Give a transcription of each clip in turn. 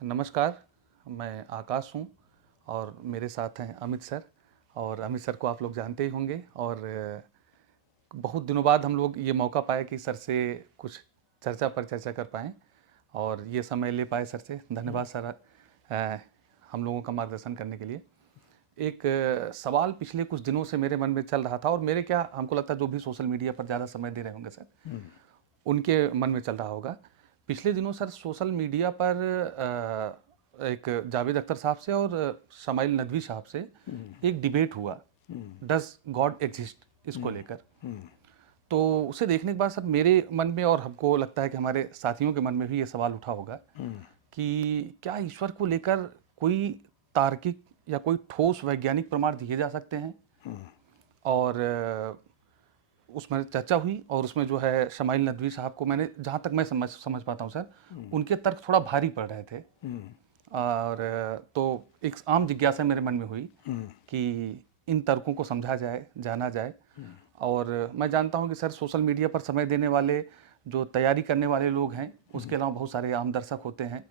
नमस्कार, मैं आकाश हूँ और मेरे साथ हैं अमित सर। और अमित सर को आप लोग जानते ही होंगे। और बहुत दिनों बाद हम लोग ये मौका पाए कि सर से कुछ चर्चा पर चर्चा कर पाएँ और ये समय ले पाए। सर से धन्यवाद सर, हम लोगों का मार्गदर्शन करने के लिए। एक सवाल पिछले कुछ दिनों से मेरे मन में चल रहा था, और मेरे क्या, हमको लगता है जो भी सोशल मीडिया पर ज़्यादा समय दे रहे होंगे सर, उनके मन में चल रहा होगा। पिछले दिनों सर सोशल मीडिया पर एक जावेद अख्तर साहब से और शमाइल नदवी साहब से एक डिबेट हुआ, डज गॉड एग्जिस्ट, इसको लेकर। तो उसे देखने के बाद सर मेरे मन में, और हमको लगता है कि हमारे साथियों के मन में भी ये सवाल उठा होगा कि क्या ईश्वर को लेकर कोई तार्किक या कोई ठोस वैज्ञानिक प्रमाण दिए जा सकते हैं। और उसमें चर्चा हुई, और उसमें जो है शमाइल नदवी साहब को, मैंने जहाँ तक मैं समझ पाता हूँ सर, उनके तर्क थोड़ा भारी पड़ रहे थे। और तो एक आम जिज्ञासा मेरे मन में हुई कि इन तर्कों को समझा जाए, जाना जाए। और मैं जानता हूँ कि सर सोशल मीडिया पर समय देने वाले, जो तैयारी करने वाले लोग हैं, उसके अलावा बहुत सारे आम दर्शक होते हैं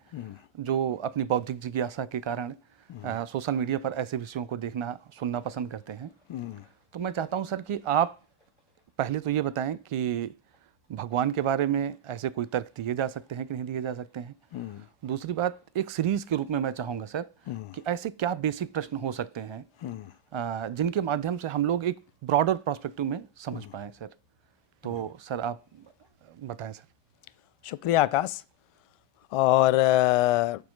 जो अपनी बौद्धिक जिज्ञासा के कारण सोशल मीडिया पर ऐसे विषयों को देखना, सुनना पसंद करते हैं। तो मैं चाहता हूँ सर कि आप पहले तो ये बताएं कि भगवान के बारे में ऐसे कोई तर्क दिए जा सकते हैं कि नहीं दिए जा सकते हैं। दूसरी बात, एक सीरीज के रूप में मैं चाहूँगा सर कि ऐसे क्या बेसिक प्रश्न हो सकते हैं जिनके माध्यम से हम लोग एक ब्रॉडर पर्सपेक्टिव में समझ पाएँ सर। तो सर आप बताएं सर। शुक्रिया आकाश। और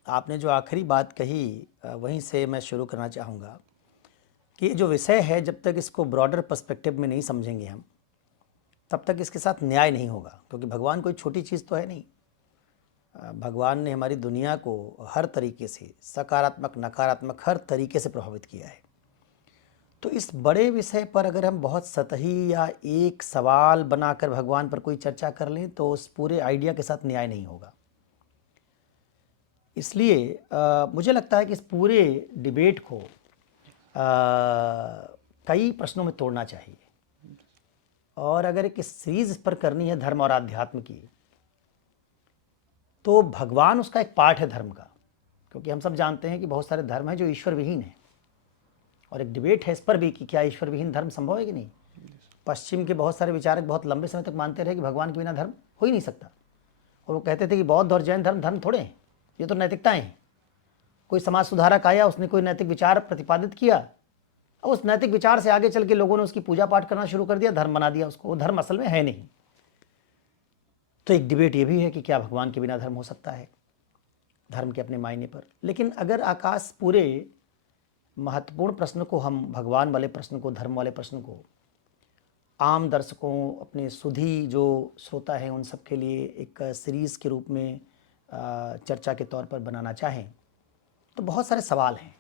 आपने जो आखिरी बात कही वहीं से मैं शुरू करना चाहूँगा कि जो विषय है, जब तक इसको ब्रॉडर पर्सपेक्टिव में नहीं समझेंगे हम, तब तक इसके साथ न्याय नहीं होगा। क्योंकि भगवान कोई छोटी चीज़ तो है नहीं। भगवान ने हमारी दुनिया को हर तरीके से, सकारात्मक नकारात्मक हर तरीके से प्रभावित किया है। तो इस बड़े विषय पर अगर हम बहुत सतही या एक सवाल बनाकर भगवान पर कोई चर्चा कर लें तो उस पूरे आइडिया के साथ न्याय नहीं होगा। इसलिए मुझे लगता है कि इस पूरे डिबेट को कई प्रश्नों में तोड़ना चाहिए। और अगर एक सीरीज इस पर करनी है धर्म और आध्यात्म की, तो भगवान उसका एक पार्ट है धर्म का। क्योंकि हम सब जानते हैं कि बहुत सारे धर्म हैं जो ईश्वर विहीन हैं, और एक डिबेट है इस पर भी कि क्या ईश्वर विहीन धर्म संभव है कि नहीं। पश्चिम के बहुत सारे विचारक बहुत लंबे समय तक मानते रहे कि भगवान के बिना धर्म हो ही नहीं सकता, और वो कहते थे कि बौद्ध और जैन धर्म थोड़े हैं, ये तो नैतिकताएं हैं। कोई समाज सुधारक आया, उसने कोई नैतिक विचार प्रतिपादित किया, और उस नैतिक विचार से आगे चल के लोगों ने उसकी पूजा पाठ करना शुरू कर दिया, धर्म बना दिया उसको। वो धर्म असल में है नहीं। तो एक डिबेट ये भी है कि क्या भगवान के बिना धर्म हो सकता है, धर्म के अपने मायने पर। लेकिन अगर आकाश पूरे महत्वपूर्ण प्रश्न को, हम भगवान वाले प्रश्न को, धर्म वाले प्रश्न को आम दर्शकों, अपने सुधी जो श्रोता हैं, उन सब के लिए एक सीरीज़ के रूप में चर्चा के तौर पर बनाना चाहें, तो बहुत सारे सवाल हैं।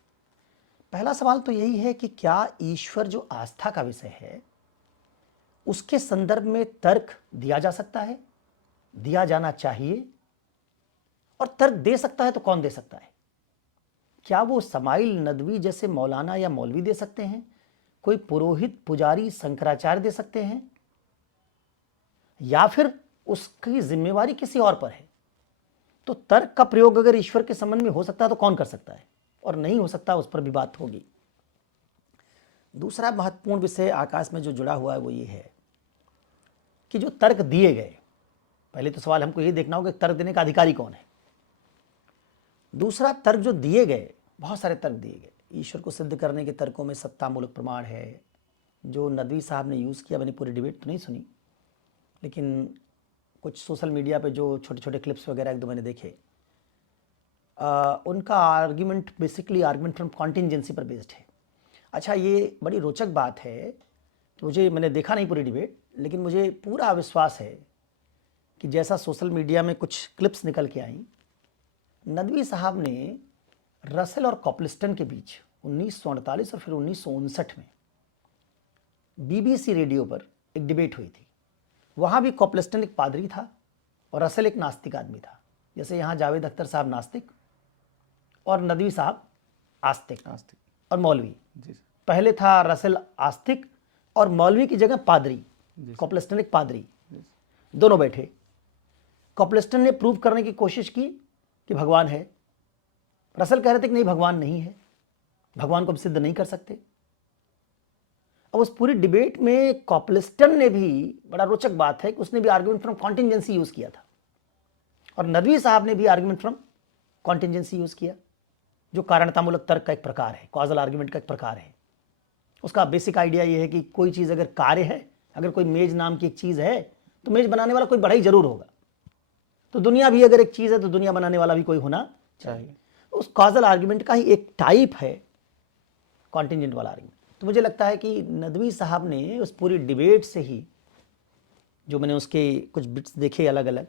पहला सवाल तो यही है कि क्या ईश्वर जो आस्था का विषय है, उसके संदर्भ में तर्क दिया जा सकता है, दिया जाना चाहिए, और तर्क दे सकता है तो कौन दे सकता है। क्या वो शमाइल नदवी जैसे मौलाना या मौलवी दे सकते हैं, कोई पुरोहित पुजारी शंकराचार्य दे सकते हैं, या फिर उसकी जिम्मेवारी किसी और पर है। तो तर्क का प्रयोग अगर ईश्वर के संबंध में हो सकता है तो कौन कर सकता है, और नहीं हो सकता उस पर भी बात होगी। दूसरा महत्वपूर्ण विषय आकाश में जो जुड़ा हुआ है वो ये है कि जो तर्क दिए गए, पहले तो सवाल हमको ये देखना होगा कि तर्क देने का अधिकारी कौन है। दूसरा, तर्क जो दिए गए, बहुत सारे तर्क दिए गए। ईश्वर को सिद्ध करने के तर्कों में सत्तामूलक प्रमाण है, जो नदवी साहब ने यूज़ किया। मैंने पूरी डिबेट तो नहीं सुनी, लेकिन कुछ सोशल मीडिया पे जो छोटे छोटे क्लिप्स वगैरह एक दो मैंने देखे, उनका आर्ग्यूमेंट बेसिकली आर्ग्यूमेंट फ्रॉम कॉन्टिंजेंसी पर बेस्ड है। अच्छा, ये बड़ी रोचक बात है कि मैंने देखा नहीं पूरी डिबेट, लेकिन मुझे पूरा विश्वास है कि जैसा सोशल मीडिया में कुछ क्लिप्स निकल के आई, नदवी साहब ने रसेल और कॉपलिस्टन के बीच 1948 और फिर 1959 में BBC रेडियो पर एक डिबेट हुई थी। वहाँ भी कॉपलिस्टन एक पादरी था और रसेल एक नास्तिक आदमी था। जैसे यहाँ जावेद अख्तर साहब नास्तिक और नदवी साहब आस्तिक और मौलवी। पहले था रसेल आस्तिक और मौलवी की जगह पादरी, कॉपलिस्टन एक पादरी, दोनों बैठे। कॉपलिस्टन ने प्रूव करने की कोशिश की कि भगवान है, रसल कह रहे थे कि नहीं, भगवान नहीं है, भगवान को हम सिद्ध नहीं कर सकते। अब उस पूरी डिबेट में कॉपलिस्टन ने भी, बड़ा रोचक बात है कि उसने भी आर्ग्यूमेंट फ्रॉम कॉन्टिंजेंसी यूज किया था, और नदवी साहब ने भी आर्ग्यूमेंट फ्रॉम कॉन्टिंजेंसी यूज किया, जो कारणतामूलक तर्क का एक प्रकार है, कॉजल आर्ग्यूमेंट का एक प्रकार है। उसका बेसिक आइडिया ये है कि कोई चीज़ अगर कार्य है, अगर कोई मेज नाम की एक चीज़ है, तो मेज बनाने वाला कोई बड़ा ही जरूर होगा। तो दुनिया भी अगर एक चीज़ है तो दुनिया बनाने वाला भी कोई होना चाहिए। उस कॉजल आर्ग्यूमेंट का ही एक टाइप है कॉन्टिंजेंट वाला आर्ग्यूमेंट। तो मुझे लगता है कि नदवी साहब ने उस पूरी डिबेट से ही, जो मैंने उसके कुछ बिट्स देखे अलग अलग,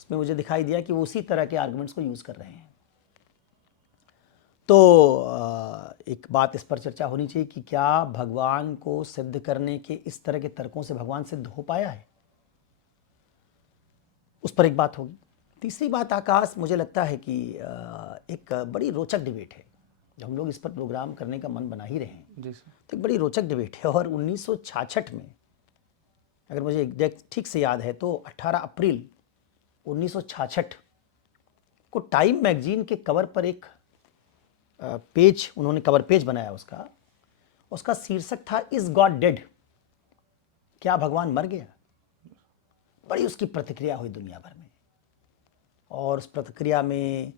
उसमें मुझे दिखाई दिया कि वो उसी तरह के आर्गुमेंट्स को यूज़ कर रहे हैं। तो एक बात इस पर चर्चा होनी चाहिए कि क्या भगवान को सिद्ध करने के इस तरह के तर्कों से भगवान सिद्ध हो पाया है, उस पर एक बात होगी। तीसरी बात आकाश, मुझे लगता है कि एक बड़ी रोचक डिबेट है, जब हम लोग इस पर प्रोग्राम करने का मन बना ही रहे हैं जी सर। तो एक बड़ी रोचक डिबेट है। और 1966 में, अगर मुझे एग्जैक्ट ठीक से याद है, तो 18 अप्रैल 1966 को टाइम मैगजीन के कवर पर एक पेज, उन्होंने कवर पेज बनाया उसका शीर्षक था इज गॉड डेड, क्या भगवान मर गया। बड़ी उसकी प्रतिक्रिया हुई दुनिया भर में, और उस प्रतिक्रिया में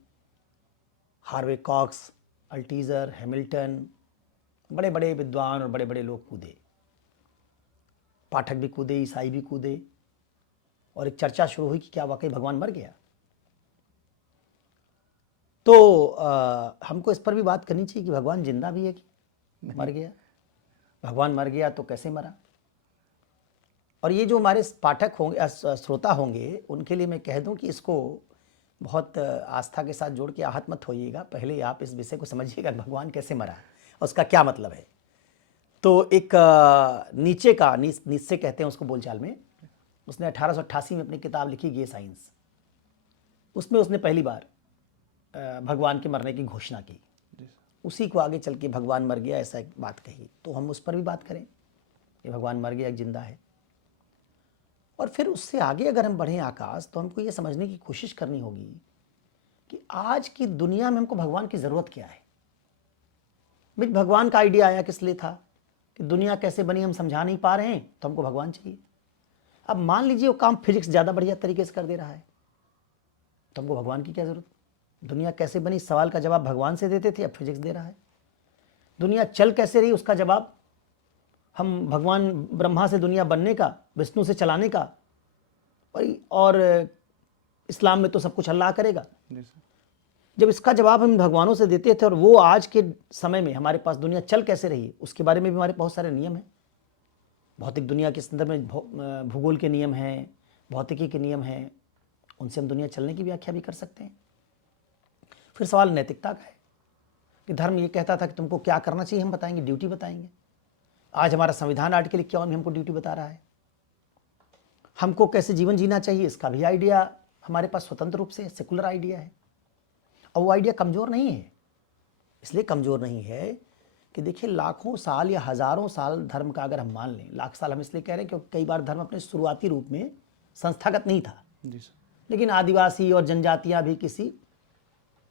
हार्वे कॉक्स, अल्टीजर, हैमिल्टन, बड़े बड़े विद्वान और बड़े बड़े लोग कूदे, पाठक भी कूदे, ईसाई भी कूदे, और एक चर्चा शुरू हुई कि क्या वाकई भगवान मर गया। तो हमको इस पर भी बात करनी चाहिए कि भगवान जिंदा भी है कि मर गया। भगवान मर गया तो कैसे मरा। और ये जो हमारे पाठक होंगे, श्रोता होंगे, उनके लिए मैं कह दूं कि इसको बहुत आस्था के साथ जोड़ के आहत मत होइएगा। पहले आप इस विषय को समझिएगा, भगवान कैसे मरा और उसका क्या मतलब है। तो एक नीचे कहते हैं उसको बोलचाल में, उसने 1888 में अपनी किताब लिखी गे साइंस, उसमें उसने पहली बार भगवान के मरने की घोषणा की। उसी को आगे चल के भगवान मर गया ऐसा एक बात कही, तो हम उस पर भी बात करें कि भगवान मर गया, एक जिंदा है। और फिर उससे आगे अगर हम बढ़ें आकाश, तो हमको ये समझने की कोशिश करनी होगी कि आज की दुनिया में हमको भगवान की ज़रूरत क्या है। भाई, भगवान का आइडिया आया किस लिए था कि दुनिया कैसे बनी हम समझा नहीं पा रहे हैं, तो हमको भगवान चाहिए। अब मान लीजिए वो काम फिजिक्स ज़्यादा बढ़िया तरीके से कर दे रहा है, तो हमको भगवान की क्या ज़रूरत। दुनिया कैसे बनी सवाल का जवाब भगवान से देते थे, अब फिजिक्स दे रहा है। दुनिया चल कैसे रही उसका जवाब हम भगवान ब्रह्मा से दुनिया बनने का, विष्णु से चलाने का, और इस्लाम में तो सब कुछ अल्लाह करेगा। जब इसका जवाब हम भगवानों से देते थे, और वो आज के समय में हमारे पास दुनिया चल कैसे रही उसके बारे में भी हमारे बहुत सारे नियम हैं। भौतिक दुनिया के संदर्भ में भूगोल के नियम हैं, भौतिकी के नियम हैं, उनसे हम दुनिया चलने की व्याख्या भी कर सकते हैं। फिर सवाल नैतिकता का है कि धर्म ये कहता था कि तुमको क्या करना चाहिए हम बताएंगे, ड्यूटी बताएंगे। आज हमारा संविधान आर्टिकल 51 हमको ड्यूटी बता रहा है। हमको कैसे जीवन जीना चाहिए इसका भी आइडिया हमारे पास स्वतंत्र रूप से सेकुलर आइडिया है। और वो आइडिया कमज़ोर नहीं है। इसलिए कमज़ोर नहीं है कि देखिए, लाखों साल या हज़ारों साल धर्म का अगर हम मान लें, लाख साल हम इसलिए कह रहे हैं क्योंकि कई बार धर्म अपने शुरुआती रूप में संस्थागत नहीं था। लेकिन आदिवासी और जनजातियाँ भी किसी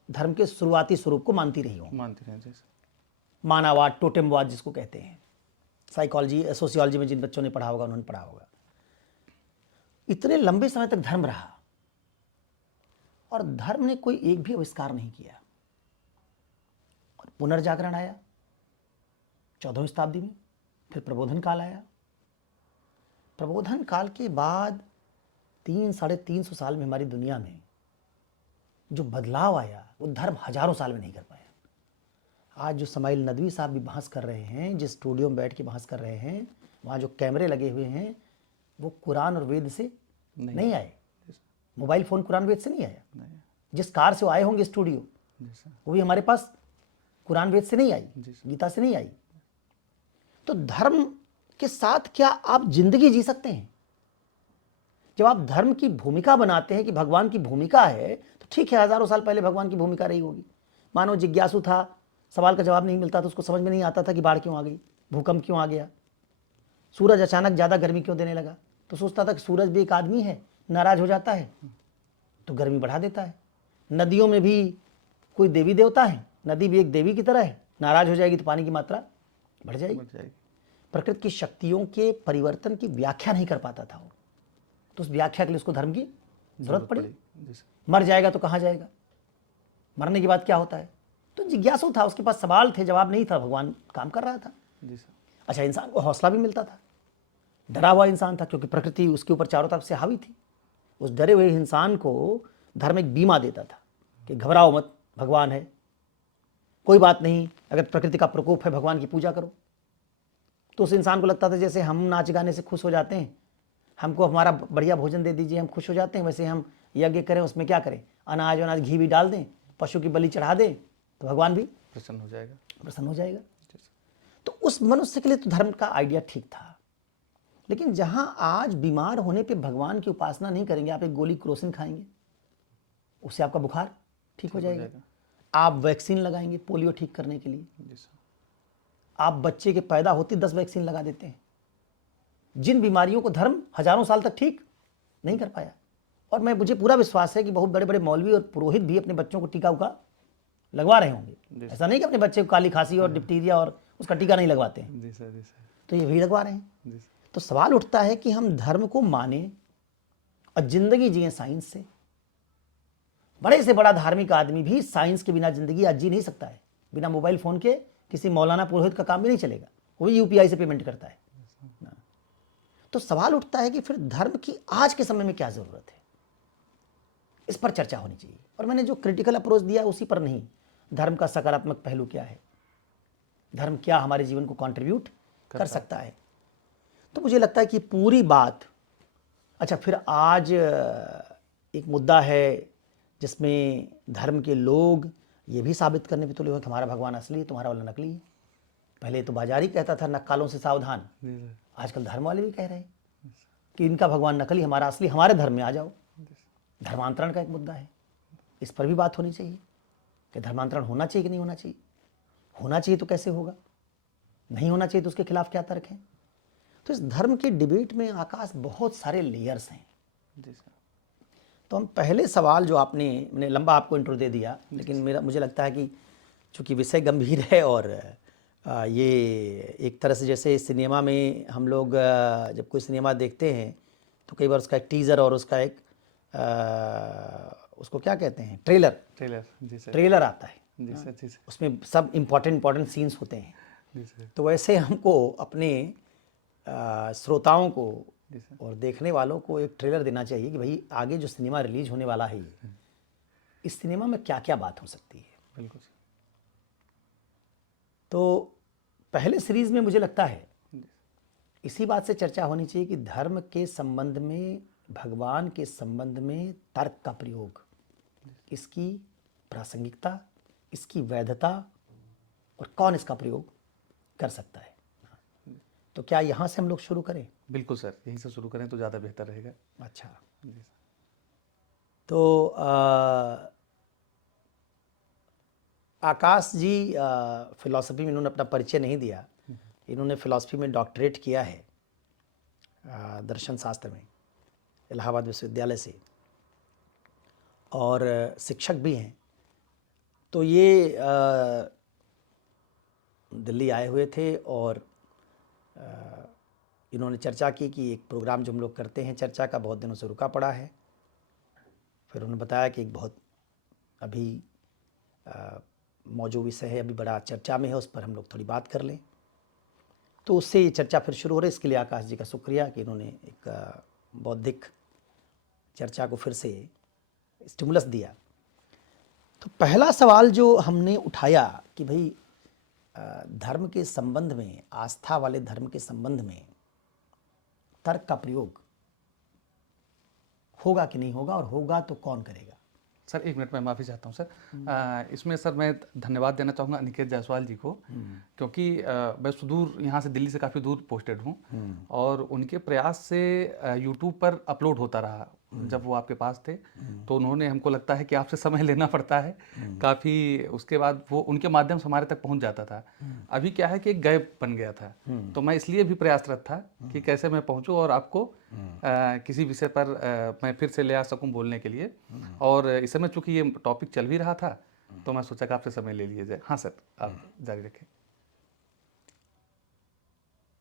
धर्म के शुरुआती स्वरूप को मानती रही हों। मानववाद, टोटेमवाद जिसको कहते हैं, साइकोलॉजी, सोशियोलॉजी में जिन बच्चों ने पढ़ा होगा उन्होंने पढ़ा होगा। इतने लंबे समय तक धर्म रहा, और धर्म ने कोई एक भी आविष्कार नहीं किया। और पुनर्जागरण आया 14वीं शताब्दी में, फिर प्रबोधन काल आया। प्रबोधन काल के बाद 300-350 साल में हमारी दुनिया में जो बदलाव आया, वो धर्म हजारों साल में नहीं कर पाया। आज जो समाइल नदवी साहब भी बहस कर रहे हैं, जिस स्टूडियो में बैठ के बहस कर रहे हैं, वहाँ जो कैमरे लगे हुए हैं, वो कुरान और वेद से नहीं आए। मोबाइल फ़ोन कुरान वेद से नहीं आया। जिस कार से वो आए होंगे स्टूडियो, वो भी हमारे पास कुरान वेद से नहीं आई, गीता से नहीं आई। तो धर्म के साथ क्या आप जिंदगी जी सकते हैं? जब आप धर्म की भूमिका बनाते हैं कि भगवान की भूमिका है, तो ठीक है, हजारों साल पहले भगवान की भूमिका रही होगी। मानव जिज्ञासु था, सवाल का जवाब नहीं मिलता था, उसको समझ में नहीं आता था कि बाढ़ क्यों आ गई, भूकंप क्यों आ गया, सूरज अचानक ज़्यादा गर्मी क्यों देने लगा, तो सोचता था कि सूरज भी एक आदमी है, नाराज हो जाता है तो गर्मी बढ़ा देता है। नदियों में भी कोई देवी देवता है, नदी भी एक देवी की तरह है, नाराज हो जाएगी तो पानी की मात्रा बढ़ जाएगी। बढ़ जाएगी। प्रकृति की शक्तियों के परिवर्तन की व्याख्या नहीं कर पाता था वो, तो उस व्याख्या के लिए उसको धर्म की जरूरत पड़ी। जी सर। मर जाएगा तो कहाँ जाएगा, मरने के बाद क्या होता है, तो जिज्ञासु था, उसके पास सवाल थे, जवाब नहीं था, भगवान काम कर रहा था। जी सर। अच्छा, इंसान को हौसला भी मिलता था, डरा हुआ इंसान था क्योंकि प्रकृति उसके ऊपर चारों तरफ से हावी थी। उस डरे हुए इंसान को धर्म एक बीमा देता था कि घबराओ मत, भगवान है, कोई बात नहीं, अगर प्रकृति का प्रकोप है भगवान की पूजा करो। तो उस इंसान को लगता था जैसे हम नाच गाने से खुश हो जाते हैं, हमको हमारा बढ़िया भोजन दे दीजिए हम खुश हो जाते हैं, वैसे हम यज्ञ करें, उसमें क्या करें, अनाज वनाज घी भी डाल दें, पशु की बलि चढ़ा दें तो भगवान भी प्रसन्न हो जाएगा। प्रसन्न हो जाएगा। तो उस मनुष्य के लिए तो धर्म का आइडिया ठीक था। लेकिन जहां आज बीमार होने पे भगवान की उपासना नहीं करेंगे, आप एक गोली क्रोसिन खाएंगे, उससे आपका बुखार ठीक हो जाएगा। आप वैक्सीन लगाएंगे पोलियो ठीक करने के लिए, जी सर। आप बच्चे के पैदा होते 10 वैक्सीन लगा देते हैं। जिन बीमारियों को धर्म हजारों साल तक ठीक नहीं कर पाया, और मुझे पूरा विश्वास है कि बहुत बड़े बड़े मौलवी और पुरोहित भी अपने बच्चों को टीका उका लगवा रहे होंगे। ऐसा नहीं कि अपने बच्चे को काली खांसी और डिप्टीरिया और उसका टीका नहीं लगवाते हैं। जी सर। जी सर। तो ये भी लगवा रहे हैं। जी सर। तो सवाल उठता है कि हम धर्म को माने और जिंदगी जिए साइंस से। बड़े से बड़ा धार्मिक आदमी भी साइंस के बिना जिंदगी आज जी नहीं सकता है। बिना मोबाइल फोन के किसी मौलाना पुरोहित का काम भी नहीं चलेगा, वो भी यूपीआई से पेमेंट करता है ना। तो सवाल उठता है कि फिर धर्म की आज के समय में क्या जरूरत है, इस पर चर्चा होनी चाहिए। और मैंने जो क्रिटिकल अप्रोच दिया उसी पर नहीं, धर्म का सकारात्मक पहलू क्या है, धर्म क्या हमारे जीवन को कंट्रीब्यूट कर सकता है। तो मुझे लगता है कि पूरी बात, अच्छा फिर आज एक मुद्दा है जिसमें धर्म के लोग ये भी साबित करने पे तुले हुए कि हमारा भगवान असली है, तुम्हारा वाला नकली है। पहले तो बाजारी कहता था नक्कालों से सावधान, आजकल धर्म वाले भी कह रहे हैं कि इनका भगवान नकली, हमारा असली, हमारे धर्म में आ जाओ। धर्मांतरण का एक मुद्दा है, इस पर भी बात होनी चाहिए कि धर्मांतरण होना चाहिए कि नहीं होना चाहिए। होना चाहिए तो कैसे होगा, नहीं होना चाहिए तो उसके खिलाफ क्या तर्क है। तो इस धर्म के डिबेट में आकाश बहुत सारे लेयर्स हैं। जी सर। तो हम पहले सवाल जो मैंने लंबा आपको इंट्रो दे दिया, लेकिन मुझे लगता है कि चूँकि विषय गंभीर है और ये एक तरह से जैसे सिनेमा में हम लोग जब कोई सिनेमा देखते हैं तो कई बार उसका एक टीज़र और उसका एक उसको क्या कहते हैं, ट्रेलर जी सर। ट्रेलर आता है। जी सर। जी सर। उसमें सब इंपॉर्टेंट सीन्स होते हैं। जी सर। तो वैसे हमको अपने श्रोताओं को जी सर। और देखने वालों को एक ट्रेलर देना चाहिए कि भाई आगे जो सिनेमा रिलीज होने वाला है इस सिनेमा में क्या क्या बात हो सकती है। बिल्कुल सर। तो पहले सीरीज में मुझे लगता है इसी बात से चर्चा होनी चाहिए कि धर्म के संबंध में, भगवान के संबंध में तर्क का प्रयोग, इसकी प्रासंगिकता, इसकी वैधता और कौन इसका प्रयोग कर सकता है। तो क्या यहाँ से हम लोग शुरू करें? बिल्कुल सर, यहीं से शुरू करें तो ज़्यादा बेहतर रहेगा। अच्छा, जी सर। तो आकाश जी फिलॉसफी में इन्होंने अपना परिचय नहीं दिया। इन्होंने फिलॉसफी में डॉक्टरेट किया है दर्शन शास्त्र में इलाहाबाद विश्वविद्यालय से, और शिक्षक भी हैं। तो ये दिल्ली आए हुए थे और इन्होंने चर्चा की कि एक प्रोग्राम जो हम लोग करते हैं चर्चा का, बहुत दिनों से रुका पड़ा है। फिर उन्होंने बताया कि एक बहुत अभी मौजूद विषय है, अभी बड़ा चर्चा में है, उस पर हम लोग थोड़ी बात कर लें। तो उससे ये चर्चा फिर शुरू हो रही है। इसके लिए आकाश जी का शुक्रिया कि इन्होंने एक बौद्धिक चर्चा को फिर से स्टिमुलस दिया। तो पहला सवाल जो हमने उठाया कि भाई धर्म के संबंध में, आस्था वाले धर्म के संबंध में तर्क का प्रयोग होगा कि नहीं होगा, और होगा तो कौन करेगा। सर एक मिनट में माफ़ी चाहता हूँ सर। इसमें सर मैं धन्यवाद देना चाहूँगा अनिकेत जायसवाल जी को, क्योंकि मैं सुदूर यहाँ से दिल्ली से काफ़ी दूर पोस्टेड हूँ और उनके प्रयास से यूट्यूब पर अपलोड होता रहा। जब वो आपके पास थे तो उन्होंने, हमको लगता है कि आपसे समय लेना पड़ता है काफ़ी, उसके बाद वो उनके माध्यम से हमारे तक पहुँच जाता था। अभी क्या है कि एक गैप बन गया था, तो मैं इसलिए भी प्रयासरत था कि कैसे मैं पहुँचूँ और आपको किसी विषय पर मैं फिर से ले आ सकूँ बोलने के लिए। और इस समय चूँकि ये टॉपिक चल भी रहा था तो मैं सोचा कि आपसे समय ले लिया जाए। हाँ सर, आप जारी रखें।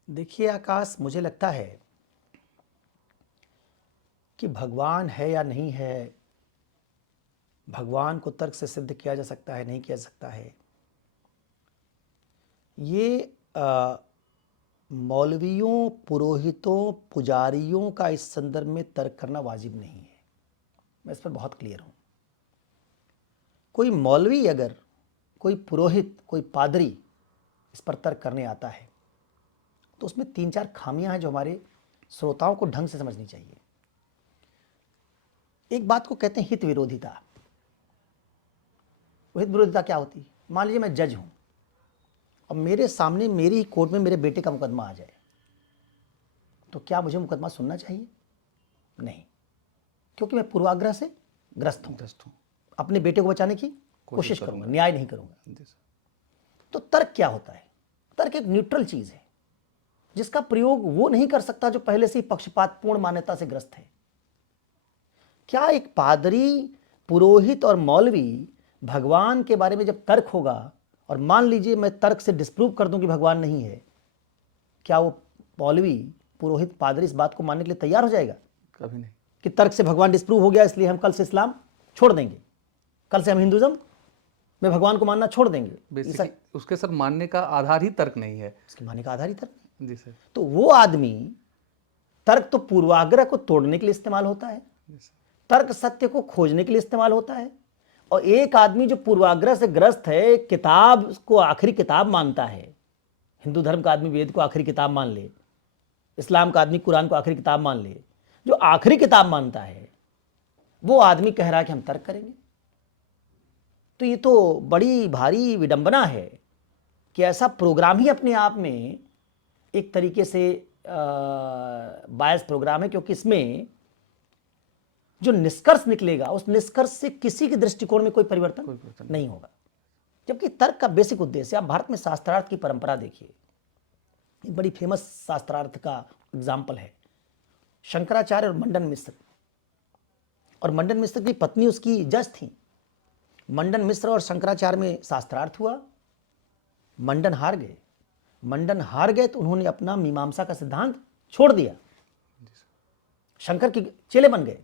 देखिए आकाश, मुझे लगता है कि भगवान है या नहीं है, भगवान को तर्क से सिद्ध किया जा सकता है नहीं किया जा सकता है, ये मौलवियों, पुरोहितों, पुजारियों का इस संदर्भ में तर्क करना वाजिब नहीं है। मैं इस पर बहुत क्लियर हूँ। कोई मौलवी अगर, कोई पुरोहित, कोई पादरी इस पर तर्क करने आता है तो उसमें 3-4 खामियां हैं जो हमारे श्रोताओं को ढंग से समझनी चाहिए। एक बात को कहते हैं हित विरोधिता। वो हित विरोधिता क्या होती है? मान लीजिए मैं जज हूँ और मेरे सामने मेरी कोर्ट में मेरे बेटे का मुकदमा आ जाए, तो क्या मुझे मुकदमा सुनना चाहिए? नहीं, क्योंकि मैं पूर्वाग्रह से ग्रस्त हूँ, अपने बेटे को बचाने की कोशिश करूंगा, न्याय नहीं करूंगा। तो तर्क क्या होता है? तर्क एक न्यूट्रल चीज है जिसका प्रयोग वो नहीं कर सकता जो पहले से ही पक्षपातपूर्ण मान्यता से ग्रस्त है। क्या एक पादरी, पुरोहित और मौलवी भगवान के बारे में जब तर्क होगा और मान लीजिए मैं तर्क से डिस्प्रूव कर दूं कि भगवान नहीं है, क्या वो मौलवी, पुरोहित, पादरी इस बात को मानने के लिए तैयार हो जाएगा? कभी नहीं। कि तर्क से भगवान डिस्प्रूव हो गया इसलिए हम कल से इस्लाम छोड़ देंगे, कल से हम हिंदुज्म में भगवान को मानना छोड़ देंगे। बेसिकली उसके सर मानने का आधार ही तर्क नहीं है। उसके मानने का आधार ही तर्क नहीं। जी सर। तो वो आदमी, तर्क तो पूर्वाग्रह को तोड़ने के लिए इस्तेमाल होता है, तर्क सत्य को खोजने के लिए इस्तेमाल होता है। और एक आदमी जो पूर्वाग्रह से ग्रस्त है, किताब को आखिरी किताब मानता है, हिंदू धर्म का आदमी वेद को आखिरी किताब मान ले, इस्लाम का आदमी कुरान को आखिरी किताब मान ले, जो आखिरी किताब मानता है वो आदमी कह रहा है कि हम तर्क करेंगे। तो ये तो बड़ी भारी विडंबना है कि ऐसा प्रोग्राम ही अपने आप में एक तरीके से बायस प्रोग्राम है, क्योंकि इसमें जो निष्कर्ष निकलेगा उस निष्कर्ष से किसी के दृष्टिकोण में कोई परिवर्तन नहीं होगा। जबकि तर्क का बेसिक उद्देश्य, आप भारत में शास्त्रार्थ की परंपरा देखिए, एक बड़ी फेमस शास्त्रार्थ का एग्जाम्पल है शंकराचार्य और मंडन मिश्र। और मंडन मिश्र की पत्नी उसकी जज थी। मंडन मिश्र और शंकराचार्य में शास्त्रार्थ हुआ, मंडन हार गए। मंडन हार गए तो उन्होंने अपना मीमांसा का सिद्धांत छोड़ दिया, शंकर के चेले बन गए।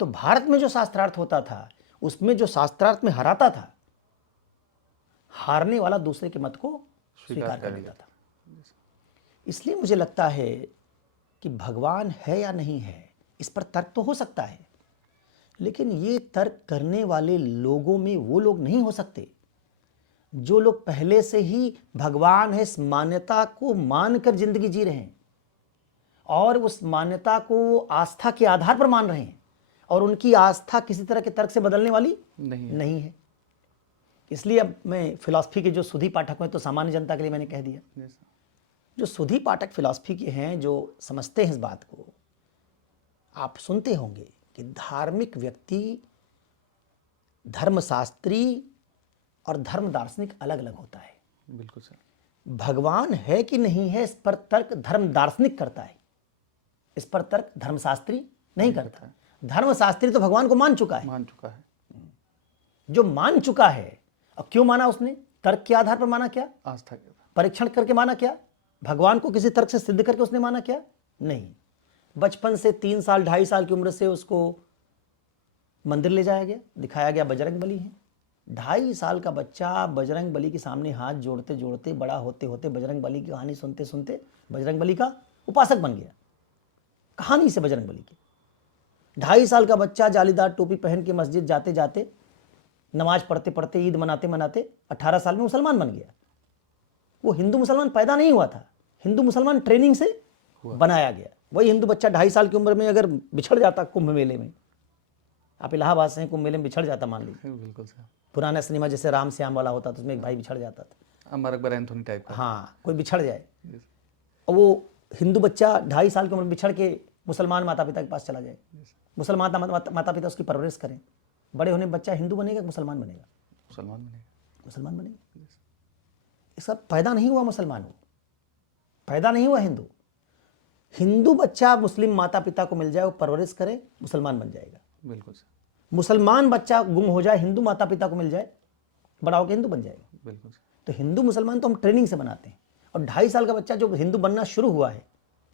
तो भारत में जो शास्त्रार्थ होता था उसमें जो शास्त्रार्थ में हराता था, हारने वाला दूसरे के मत को स्वीकार कर लेता था। इसलिए मुझे लगता है कि भगवान है या नहीं है इस पर तर्क तो हो सकता है, लेकिन ये तर्क करने वाले लोगों में वो लोग नहीं हो सकते जो लोग पहले से ही भगवान है इस मान्यता को मानकर जिंदगी जी रहे हैं और उस मान्यता को आस्था के आधार पर मान रहे हैं, और उनकी आस्था किसी तरह के तर्क से बदलने वाली नहीं है। इसलिए अब मैं फिलॉसफी के जो सुधी पाठक हैं, तो सामान्य जनता के लिए मैंने कह दिया, जो सुधी पाठक फिलॉसफी के हैं, जो समझते हैं इस बात को, आप सुनते होंगे कि धार्मिक व्यक्ति, धर्मशास्त्री और धर्म दार्शनिक अलग अलग होता है। बिल्कुल सर। भगवान है कि नहीं है इस पर तर्क धर्म दार्शनिक करता है, इस पर तर्क धर्मशास्त्री नहीं करता। धर्मशास्त्री तो भगवान को मान चुका है, जो मान चुका है। और क्यों माना उसने? तर्क के आधार पर माना क्या? आस्था के। परीक्षण करके माना क्या? भगवान को किसी तर्क से सिद्ध करके उसने माना क्या? नहीं। बचपन से 3 साल 2.5 साल की उम्र से उसको मंदिर ले जाया गया, दिखाया गया बजरंग बली है। 2.5 साल का बच्चा बजरंग बली के सामने हाथ जोड़ते जोड़ते बड़ा होते होते बजरंग बली की कहानी सुनते सुनते बजरंग बली का उपासक बन गया, कहानी से बजरंग बली की। 2.5 साल का बच्चा जालीदार टोपी पहन के मस्जिद जाते जाते, नमाज पढ़ते पढ़ते, ईद मनाते मनाते 18 साल में मुसलमान बन गया। वो हिंदू मुसलमान पैदा नहीं हुआ था, हिंदू मुसलमान ट्रेनिंग से बनाया गया। वही हिंदू बच्चा 2.5 साल की उम्र में अगर बिछड़ जाता कुंभ मेले में, आप इलाहाबाद से हैं, कुंभ मेले में बिछड़ जाता, मान लीजिए, बिल्कुल सर, पुराना सिनेमा जैसे राम श्याम वाला होता था, उसमें एक भाई बिछड़ जाता था, अमर अकबर एंथोनी टाइप का। हाँ, कोई बिछड़ जाए और वो हिंदू बच्चा 2.5 साल की उम्र में बिछड़ के मुसलमान माता पिता के पास चला जाए, मुसलमान माता पिता उसकी परवरिश करें, बड़े होने बच्चा हिंदू बनेगा कि मुसलमान बनेगा? मुसलमान बनेगा। मुसलमान बनेगा। ये सब पैदा नहीं हुआ मुसलमान, वो पैदा नहीं हुआ हिंदू। हिंदू बच्चा मुस्लिम माता पिता को मिल जाए, वो परवरिश करे, मुसलमान बन जाएगा। बिल्कुल सर। मुसलमान बच्चा गुम हो जाए, हिंदू माता पिता को मिल जाए, बड़ा होकर हिंदू बन जाएगा। बिल्कुल सर। तो हिंदू मुसलमान तो हम ट्रेनिंग से बनाते हैं, और 2.5 साल का बच्चा जो हिंदू बनना शुरू हुआ है,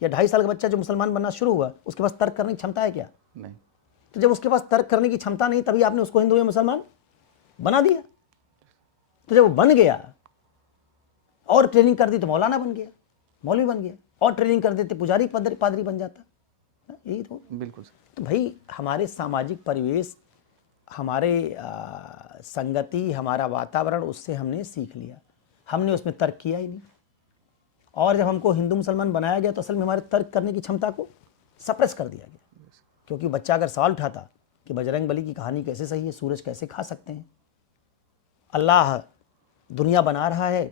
या 2.5 साल का बच्चा जो मुसलमान बनना शुरू हुआ, उसके पास तर्क करने की क्षमता है क्या? नहीं। तो जब उसके पास तर्क करने की क्षमता नहीं, तभी आपने उसको हिंदू या मुसलमान बना दिया। तो जब वो बन गया और ट्रेनिंग कर दी तो मौलाना बन गया, मौलवी बन गया, और ट्रेनिंग कर देते पुजारी पादरी बन जाता। यही तो। बिल्कुल सर। तो भाई हमारे सामाजिक परिवेश, हमारे संगति, हमारा वातावरण, उससे हमने सीख लिया, हमने उसमें तर्क किया ही नहीं। और जब हमको हिंदू मुसलमान बनाया गया तो असल में हमारे तर्क करने की क्षमता को सप्रेस कर दिया गया। क्योंकि बच्चा अगर सवाल उठाता कि बजरंग बली की कहानी कैसे सही है, सूरज कैसे खा सकते हैं, अल्लाह दुनिया बना रहा है,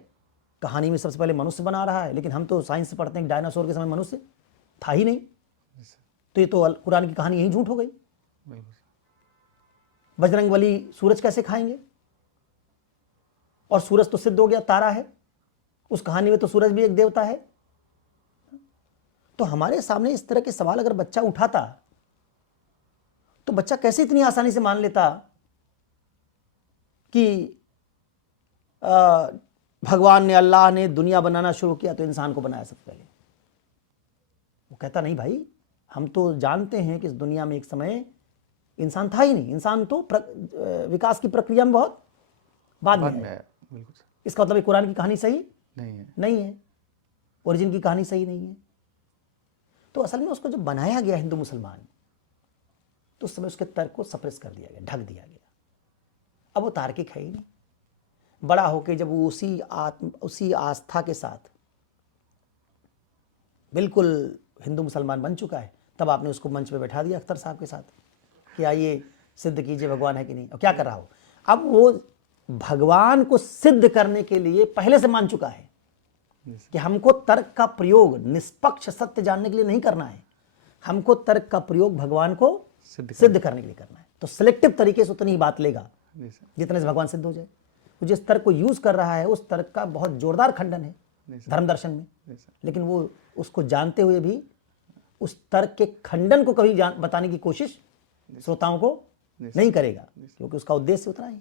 कहानी में सबसे पहले मनुष्य बना रहा है, लेकिन हम तो साइंस से पढ़ते हैं कि डायनासोर के समय मनुष्य था ही नहीं, तो ये तो कुरान की कहानी यही झूठ हो गई। बिल्कुल सर। बजरंग बली सूरज कैसे खाएंगे? और सूरज तो सिद्ध हो गया तारा है, उस कहानी में तो सूरज भी एक देवता है। तो हमारे सामने इस तरह के सवाल अगर बच्चा उठाता तो बच्चा कैसे इतनी आसानी से मान लेता कि भगवान ने, अल्लाह ने दुनिया बनाना शुरू किया तो इंसान को बनाया सबसे पहले। वो कहता नहीं भाई, हम तो जानते हैं कि इस दुनिया में एक समय इंसान था ही नहीं, इंसान तो विकास की प्रक्रिया में बहुत बाद में आया। बिल्कुल सर। इसका मतलब कुरान की कहानी सही नहीं है। नहीं है, ओरिजिन की कहानी सही नहीं है। तो असल में उसको जब बनाया गया हिंदू मुसलमान, तो उस समय उसके तर्क को सप्रेस कर दिया गया, ढक दिया गया। अब वो तार्किक है ही नहीं। बड़ा होके जब वो उसी आस्था के साथ बिल्कुल हिंदू मुसलमान बन चुका है, तब आपने उसको मंच पे बैठा दिया अख्तर साहब के साथ कि आइए सिद्ध कीजिए भगवान है कि नहीं। और क्या कर रहा हो? अब वो भगवान को सिद्ध करने के लिए पहले से मान चुका है कि हमको तर्क का प्रयोग निष्पक्ष सत्य जानने के लिए नहीं करना है, हमको तर्क का प्रयोग भगवान को सिद्ध करने के लिए करना है। तो सिलेक्टिव तरीके से उतनी ही बात लेगा जितने से भगवान सिद्ध हो जाए। वो जिस तर्क को यूज कर रहा है उस तर्क का बहुत जोरदार खंडन है धर्म दर्शन में, लेकिन वो उसको जानते हुए भी उस तर्क के खंडन को कभी बताने की कोशिश श्रोताओं को नहीं करेगा, क्योंकि उसका उद्देश्य उतना ही।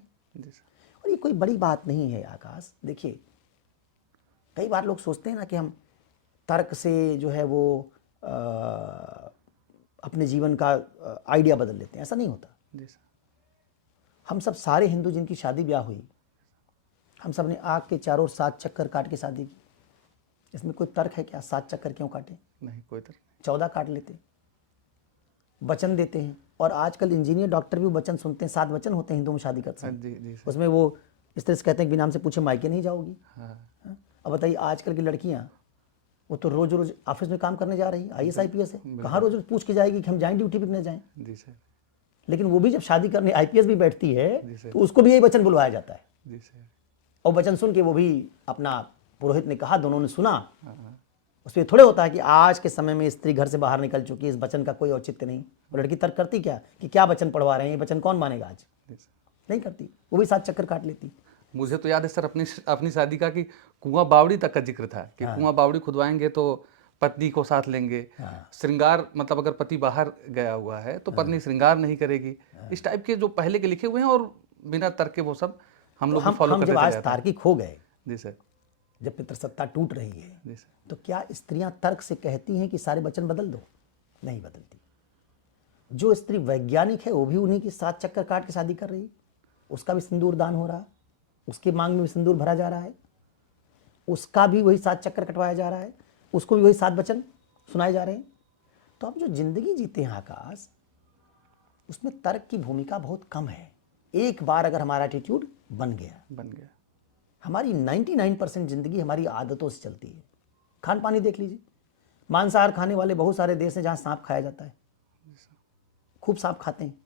और ये कोई बड़ी बात नहीं है आकाश। देखिए, कई बार लोग सोचते हैं ना कि हम तर्क से जो है वो अपने जीवन का आइडिया बदल लेते हैं। ऐसा नहीं होता। हम सब सारे हिंदू जिनकी शादी ब्याह हुई, हम सब ने आग के चारों ओर 7 चक्कर काट के शादी की। इसमें कोई तर्क है क्या? 7 चक्कर क्यों काटे? नहीं, कोई तर्क। 14 काट लेते। वचन देते हैं, और आजकल इंजीनियर डॉक्टर भी वचन सुनते हैं। 7 वचन होते हैं हिंदू में शादी करते हैं। उसमें वो इस तरह से कहते हैं कि बिना हमसे पूछे मायके नहीं जाओगी। अब बताइए, आजकल की लड़कियां वो तो रोज रोज ऑफिस में काम करने जा रही है, IAS IPS है, कहाँ रोज रोज पूछ के जाएगी कि हम जाएं ड्यूटी पर न जाएं। लेकिन वो भी जब शादी करने IPS भी बैठती है तो उसको भी यही वचन बुलवाया जाता है। और वचन सुन के वो भी अपना पुरोहित ने कहा, दोनों ने सुना, उसमें थोड़े होता है कि आज के समय में स्त्री घर से बाहर निकल चुकी है, इस वचन का कोई औचित्य नहीं। वो लड़की तर्क करती क्या कि क्या वचन पढ़वा रहे हैं, ये वचन कौन मानेगा आज? नहीं करती, वो भी 7 चक्कर काट लेती। मुझे तो याद है सर अपनी शादी का कि कुआं बावड़ी तक का जिक्र था कि कुआं बावड़ी खुदवाएंगे तो पत्नी को साथ लेंगे। श्रृंगार मतलब अगर पति बाहर गया हुआ है तो पत्नी श्रृंगार नहीं करेगी। इस टाइप के जो पहले के लिखे हुए हैं और बिना तर्क के वो सब हम लोग फॉलो करते जब आज तार्किक हो गए, जी सर, जब पितृसत्ता टूट रही है, तो क्या स्त्रियां तर्क से कहती हैं कि सारे वचन बदल दो? नहीं बदलती। जो स्त्री वैज्ञानिक है वो भी उन्हीं की 7 चक्कर काट के शादी कर रही है। उसका भी सिंदूर दान हो रहा, उसके मांग में भी सिंदूर भरा जा रहा है, उसका भी वही 7 चक्कर कटवाया जा रहा है, उसको भी वही 7 वचन सुनाए जा रहे हैं। तो अब जो जिंदगी जीते हैं आकाश, उसमें तर्क की भूमिका बहुत कम है। एक बार अगर हमारा एटीट्यूड बन गया, हमारी 99% जिंदगी हमारी आदतों से चलती है। खान पानी देख लीजिए, मांसाहार खाने वाले बहुत सारे देश हैं जहाँ सांप खाया जाता है, खूब सांप खाते हैं।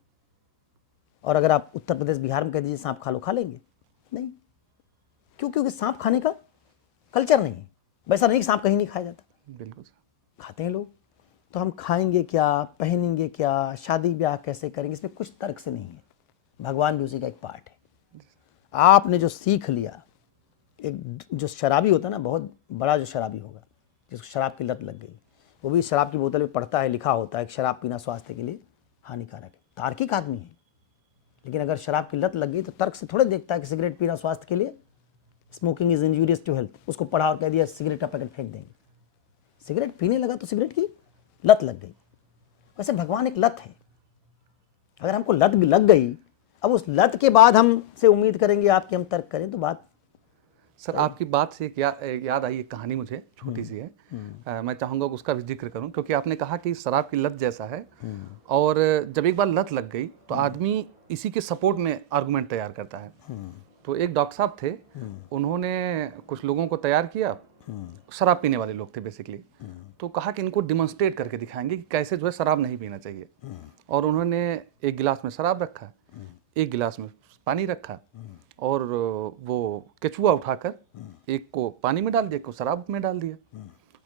और अगर आप उत्तर प्रदेश बिहार में कह दीजिए सांप खा लो, खा लेंगे? नहीं। क्यों? क्योंकि सांप खाने का कल्चर नहीं है। वैसा नहीं कि सांप कहीं नहीं खाया जाता, बिल्कुल खाते हैं लोग। तो हम खाएंगे क्या, पहनेंगे क्या, शादी ब्याह कैसे करेंगे, इसमें कुछ तर्क से नहीं है। भगवान भी उसी का एक पार्ट है। आपने जो सीख लिया, एक जो शराबी होता है ना, बहुत बड़ा जो शराबी होगा जिसको शराब की लत लग गई, वो भी शराब की बोतल में पढ़ता है, लिखा होता है कि शराब पीना स्वास्थ्य के लिए हानिकारक है। तार्किक आदमी है, लेकिन अगर शराब की लत लग गई तो तर्क से थोड़े देखता है कि सिगरेट पीना स्वास्थ्य के लिए, smoking is injurious to health, उसको पढ़ा और कह दिया सिगरेट का पैकेट फेंक देंगे। सिगरेट पीने लगा तो सिगरेट की लत लग गई। वैसे भगवान एक लत है, अगर हमको लत लग गई, अब उस लत के बाद हमसे उम्मीद करेंगे आपके हम तर्क करें, तो बात। सर आपकी बात से एक याद आई, एक कहानी मुझे छोटी सी है, मैं चाहूँगा कि उसका भी जिक्र करूं, क्योंकि आपने कहा कि शराब की लत जैसा है, और जब एक बार लत लग गई तो आदमी इसी के सपोर्ट में आर्गुमेंट तैयार करता है। तो एक डॉक्टर साहब थे, उन्होंने कुछ लोगों को तैयार किया, शराब पीने वाले लोग थे बेसिकली, तो कहा कि इनको डिमॉन्स्ट्रेट करके दिखाएंगे कि कैसे जो है शराब नहीं पीना चाहिए। और उन्होंने एक गिलास में शराब रखा, एक गिलास में पानी रखा, और वो केचुआ उठाकर एक को पानी में डाल दिया, एक को शराब में डाल दिया,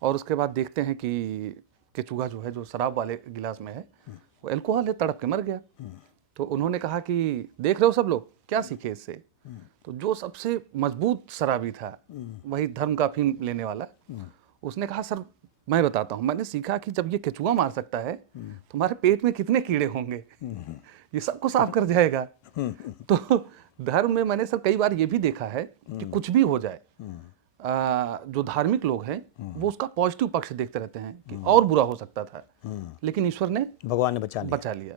और उसके बाद देखते हैं कि केचुआ जो है, जो शराब वाले गिलास में है, वो अल्कोहल है, तड़प के मर गया। तो उन्होंने कहा कि देख रहे हो सब लोग, क्या सीखे इससे? तो जो सबसे मजबूत शराबी था, वही धर्म का अफीम लेने वाला, उसने कहा सर मैं बताता हूँ, मैंने सीखा कि जब ये केचुआ मार सकता है, तुम्हारे पेट में कितने कीड़े होंगे, ये सबको साफ कर जाएगा। तो धर्म में मैंने सर कई बार ये भी देखा है कि कुछ भी हो जाए, जो धार्मिक लोग हैं वो उसका पॉजिटिव पक्ष देखते रहते हैं कि और बुरा हो सकता था, लेकिन ईश्वर ने, भगवान ने बचा लिया।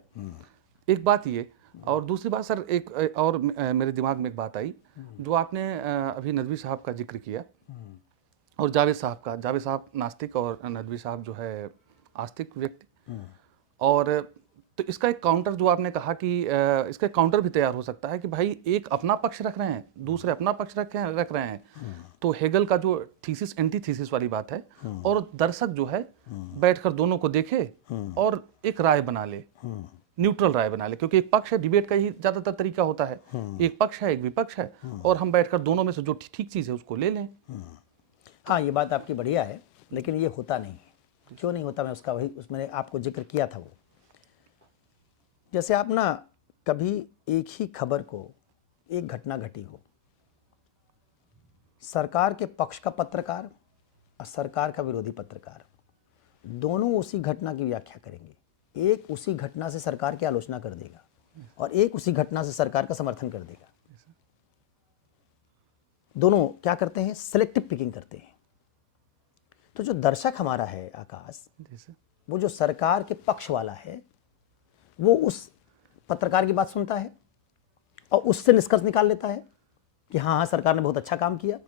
एक बात ये, और दूसरी बात सर, एक और मेरे दिमाग में एक बात आई, जो आपने अभी नदवी साहब का जिक्र किया और जावेद साहब का। जावेद साहब नास्तिक और नदवी साहब जो है आस्तिक व्यक्ति। और तो इसका एक काउंटर जो आपने कहा कि इसका एक काउंटर भी तैयार हो सकता है कि भाई एक अपना पक्ष रख रहे हैं, दूसरे अपना पक्ष रख रहे हैं। तो हेगल का जो थीसिस एंटी थीसिस वाली बात है, और दर्शक जो है बैठकर दोनों को देखे और एक राय बना ले, न्यूट्रल राय बना ले, क्योंकि एक पक्ष है, डिबेट का ही ज्यादातर तरीका होता है, एक पक्ष है एक विपक्ष है, और हम बैठकर दोनों में से जो ठीक चीज है उसको ले लें। हाँ, ये बात आपकी बढ़िया है, लेकिन ये होता नहीं है। क्यों नहीं होता, मैं उसका वही उसमें आपको जिक्र किया था। वो जैसे आप ना कभी एक ही खबर को, एक घटना घटी हो, सरकार के पक्ष का पत्रकार और सरकार का विरोधी पत्रकार दोनों उसी घटना की व्याख्या करेंगे। एक उसी घटना से सरकार की आलोचना कर देगा और एक उसी घटना से सरकार का समर्थन कर देगा। दोनों क्या करते हैं, सेलेक्टिव पिकिंग करते हैं। तो जो दर्शक हमारा है आकाश, वो जो सरकार के पक्ष वाला है, वो उस पत्रकार की बात सुनता है और उससे निष्कर्ष निकाल लेता है कि हाँ हाँ सरकार ने बहुत अच्छा काम किया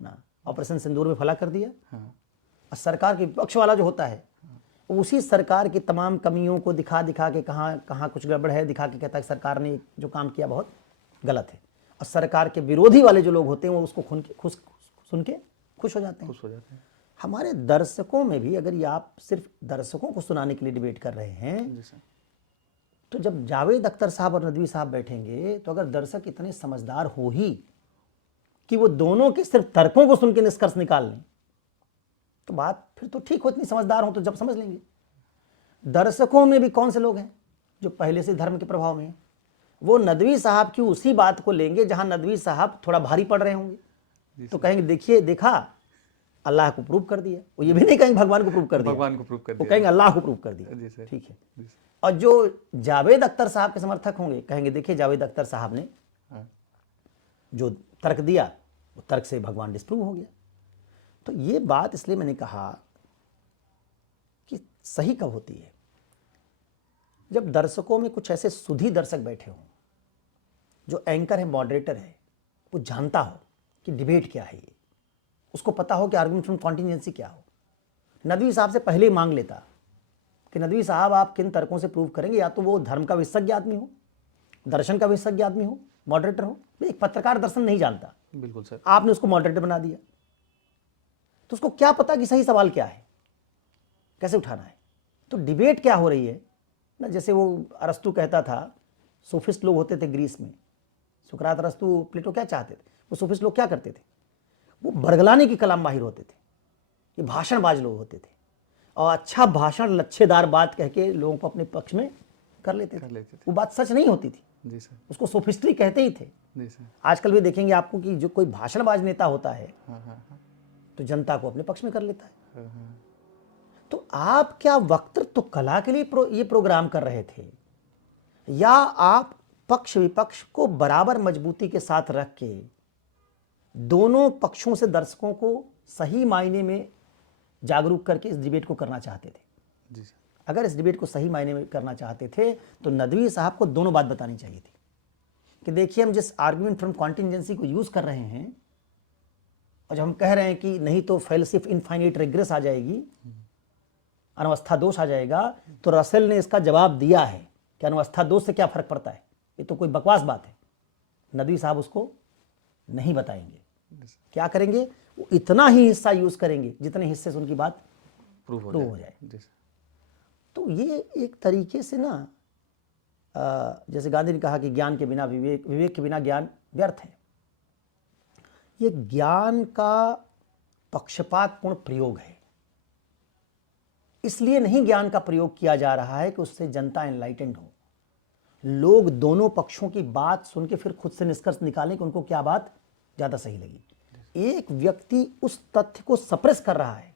ना, ऑपरेशन सिंदूर में भला कर दिया। और सरकार के पक्ष वाला जो होता है, उसी सरकार की तमाम कमियों को दिखा दिखा के कहाँ कहाँ कुछ गड़बड़ है दिखा के कहता है सरकार ने जो काम किया बहुत गलत है। और सरकार के विरोधी वाले जो लोग होते हैं वो उसको सुन के खुश हो जाते हैं। हमारे दर्शकों में भी, अगर ये आप सिर्फ दर्शकों को सुनाने के लिए डिबेट कर रहे हैं, तो जब जावेद अख्तर साहब और नदवी साहब बैठेंगे, तो अगर दर्शक इतने समझदार हो ही कि वो दोनों के सिर्फ तर्कों को सुन के निष्कर्ष निकाल लें, तो बात फिर तो ठीक हो। इतनी समझदार हो तो जब समझ लेंगे। दर्शकों में भी कौन से लोग हैं जो पहले से धर्म के प्रभाव में हैं? वो नदवी साहब की उसी बात को लेंगे जहां नदवी साहब थोड़ा भारी पड़ रहे होंगे, तो कहेंगे देखिए, देखा अल्लाह को प्रूव कर दिया। वो ये भी नहीं कहेंगे भगवान को प्रूव कर दिया, भगवान को प्रूव कर दिया, वो कहेंगे अल्लाह को प्रूव कर दिया। ठीक है। और जो जावेद अख्तर साहब के समर्थक होंगे कहेंगे देखिए जावेद अख्तर साहब ने जो तर्क दिया, वो तर्क से भगवान डिस्प्रूव हो गया। तो ये बात इसलिए मैंने कहा कि सही कब होती है, जब दर्शकों में कुछ ऐसे सुधी दर्शक बैठे हों, जो एंकर है, मॉडरेटर है, वो जानता हो कि डिबेट क्या है, ये उसको पता हो कि आर्गुमेंट फ्रॉम कॉन्टिजेंसी क्या हो। नदवी साहब से पहले ही मांग लेता कि नदवी साहब आप किन तर्कों से प्रूव करेंगे, या तो वो धर्म का विशेषज्ञ आदमी हो, दर्शन का विशेषज्ञ आदमी हो, मॉडरेटर हो। एक पत्रकार दर्शन नहीं जानता, बिल्कुल सर, आपने उसको मॉडरेटर बना दिया, तो उसको क्या पता कि सही सवाल क्या है, कैसे उठाना है। तो डिबेट क्या हो रही है ना, जैसे वो अरस्तु कहता था, सोफिस्ट लोग होते थे ग्रीस में, सुकरात, अरस्तु, प्लेटो क्या चाहते थे? वो सोफिस्ट लोग क्या करते थे? वो बरगलाने की कला माहिर होते थे, ये भाषणबाज लोग होते थे, और अच्छा भाषण लच्छेदार बात कह के लोगों को अपने पक्ष में कर लेते थे। वो बात सच नहीं होती थी, जी सर, उसको सोफिस्ट्री कहते ही थे। जी सर, आजकल भी देखेंगे आपको कि जो कोई भाषणबाज नेता होता है, तो जनता को अपने पक्ष में कर लेता है। तो आप क्या वक्तृत्व कला के लिए ये प्रोग्राम कर रहे थे, या आप पक्ष विपक्ष को बराबर मजबूती के साथ रख के दोनों पक्षों से दर्शकों को सही मायने में जागरूक करके इस डिबेट को करना चाहते थे। जी सर। अगर इस डिबेट को सही मायने में करना चाहते थे तो नदवी साहब को दोनों बात बतानी चाहिए थी कि देखिए, हम जिस आर्गुमेंट फ्रॉम कॉन्टिजेंसी को यूज कर रहे हैं और जब हम कह रहे हैं कि नहीं तो फेलोशिप इनफाइनाइट रिग्रेस आ जाएगी, अनवस्था दोष आ जाएगा, तो रसेल ने इसका जवाब दिया है कि अनवस्था दोष से क्या फर्क पड़ता है, ये तो कोई बकवास बात है। नदवी साहब उसको नहीं बताएंगे। क्या करेंगे? वो इतना ही हिस्सा यूज करेंगे जितने हिस्से से उनकी बात प्रूव हो जाए। जी सर। तो ये एक तरीके से ना जैसे गांधी ने कहा कि ज्ञान के बिना विवेक, विवेक के बिना ज्ञान व्यर्थ है। ये ज्ञान का पक्षपातपूर्ण प्रयोग है। इसलिए नहीं ज्ञान का प्रयोग किया जा रहा है कि उससे जनता एनलाइटेंड हो, लोग दोनों पक्षों की बात सुन के फिर खुद से निष्कर्ष निकालें कि उनको क्या बात ज्यादा सही लगी। एक व्यक्ति उस तथ्य को सप्रेस कर रहा है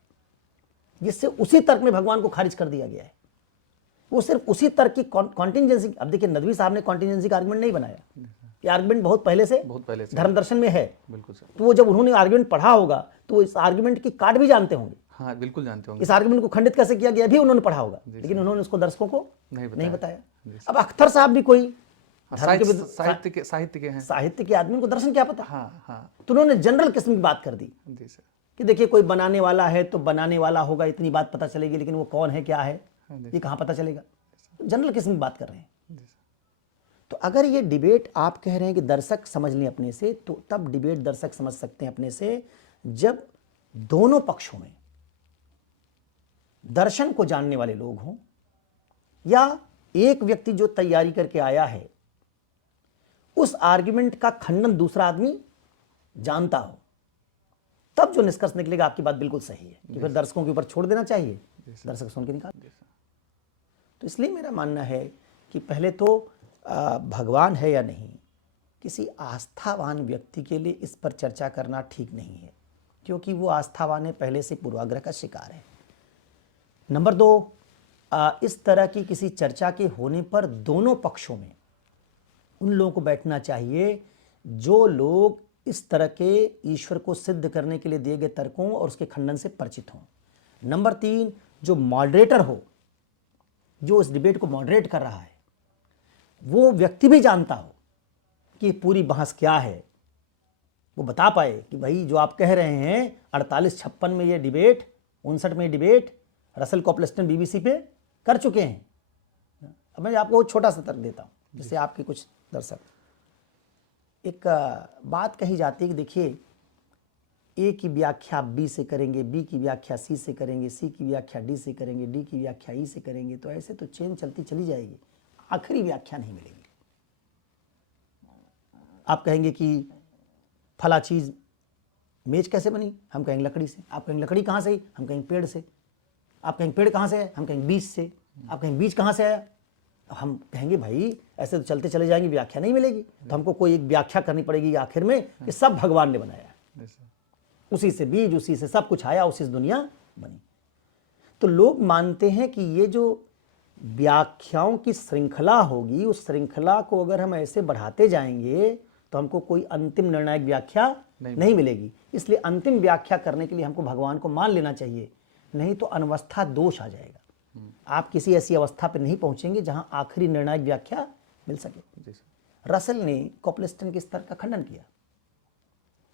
जिससे उसी तर्क में भगवान को खारिज कर दिया गया है। वो सिर्फ उसी तर्क की कॉन्टिजेंसी, अब देखिए नदवी साहब ने कॉन्टिजेंसी का आर्गुमेंट नहीं बनाया, ये आर्गुमेंट बहुत पहले से धर्म दर्शन में है। बिल्कुल सर। तो वो जब उन्होंने आर्गुमेंट पढ़ा होगा तो वो इस आर्गुमेंट की काट भी जानते होंगे। हाँ बिल्कुल जानते होंगे। इस आर्गुमेंट को खंडित कैसे किया गया भी उन्होंने पढ़ा होगा, लेकिन उन्होंने उसको दर्शकों को नहीं बताया। अब अख्तर साहब भी कोई साहित्य के हैं, साहित्य के आदमी को दर्शन क्या पता। हाँ हाँ। तो उन्होंने जनरल किस्म की बात कर दी जी सर कि देखिए कोई बनाने वाला है तो बनाने वाला होगा, इतनी बात पता चलेगी, लेकिन वो कौन है क्या है ये कहाँ पता चलेगा। जनरल किस्म की बात कर रहे हैं। तो अगर ये डिबेट आप कह रहे हैं कि दर्शक समझ लें अपने से, तो तब डिबेट दर्शक समझ सकते हैं अपने से जब दोनों पक्षों में दर्शन को जानने वाले लोग हों या एक व्यक्ति जो तैयारी करके आया है उस आर्गुमेंट का खंडन दूसरा आदमी जानता हो, तब जो निष्कर्ष निकलेगा आपकी बात बिल्कुल सही है कि फिर दर्शकों के ऊपर छोड़ देना चाहिए, दर्शक सुन के निकाल। तो इसलिए मेरा मानना है कि पहले तो भगवान है या नहीं, किसी आस्थावान व्यक्ति के लिए इस पर चर्चा करना ठीक नहीं है, क्योंकि वो आस्थावान है, पहले से पूर्वाग्रह का शिकार है। नंबर 2, इस तरह की किसी चर्चा के होने पर दोनों पक्षों में उन लोगों को बैठना चाहिए जो लोग इस तरह के ईश्वर को सिद्ध करने के लिए दिए गए तर्कों और उसके खंडन से परिचित हों। नंबर 3, जो मॉडरेटर हो, जो इस डिबेट को मॉडरेट कर रहा है, वो व्यक्ति भी जानता हो कि पूरी बहस क्या है, वो बता पाए कि भाई जो आप कह रहे हैं 48-56 में ये डिबेट, 59 में ये डिबेट रसेल कॉपलेस्टन बीबीसी पे कर चुके हैं। अब मैं आपको छोटा सा तर्क देता हूँ जिससे आपके कुछ दर्शक, एक बात कही जाती है कि देखिए ए की व्याख्या बी से करेंगे, बी की व्याख्या सी से करेंगे, सी की व्याख्या डी से करेंगे, डी की व्याख्या ई से करेंगे, तो ऐसे तो चेन चलती चली जाएगी, आखिरी व्याख्या नहीं मिलेगी। आप कहेंगे कि फला चीज मेज कैसे बनी, हम कहेंगे लकड़ी से। आप कहेंगे लकड़ी कहाँ से आई, हम कहेंगे पेड़ से। आप कहेंगे पेड़ कहाँ से आया, हम कहेंगे बीज से। आप कहेंगे बीज कहाँ से आया, हम कहेंगे भाई ऐसे तो चलते चले जाएंगे, व्याख्या नहीं मिलेगी, तो हमको कोई एक व्याख्या करनी पड़ेगी आखिर में कि सब भगवान ने बनाया है, उसी से बीज, उसी से सब कुछ आया, उसी से दुनिया बनी। तो लोग मानते हैं कि ये जो व्याख्याओं की श्रृंखला होगी, उस श्रृंखला को अगर हम ऐसे बढ़ाते जाएंगे तो हमको कोई अंतिम निर्णायक व्याख्या नहीं मिलेगी। इसलिए अंतिम व्याख्या करने के लिए हमको भगवान को मान लेना चाहिए, नहीं तो अनवस्था दोष आ जाएगा। आप किसी ऐसी अवस्था पर नहीं पहुंचेंगे जहां आखिरी निर्णायक व्याख्या मिल सके। रसेल ने कॉपलेस्टन के स्तर का खंडन किया।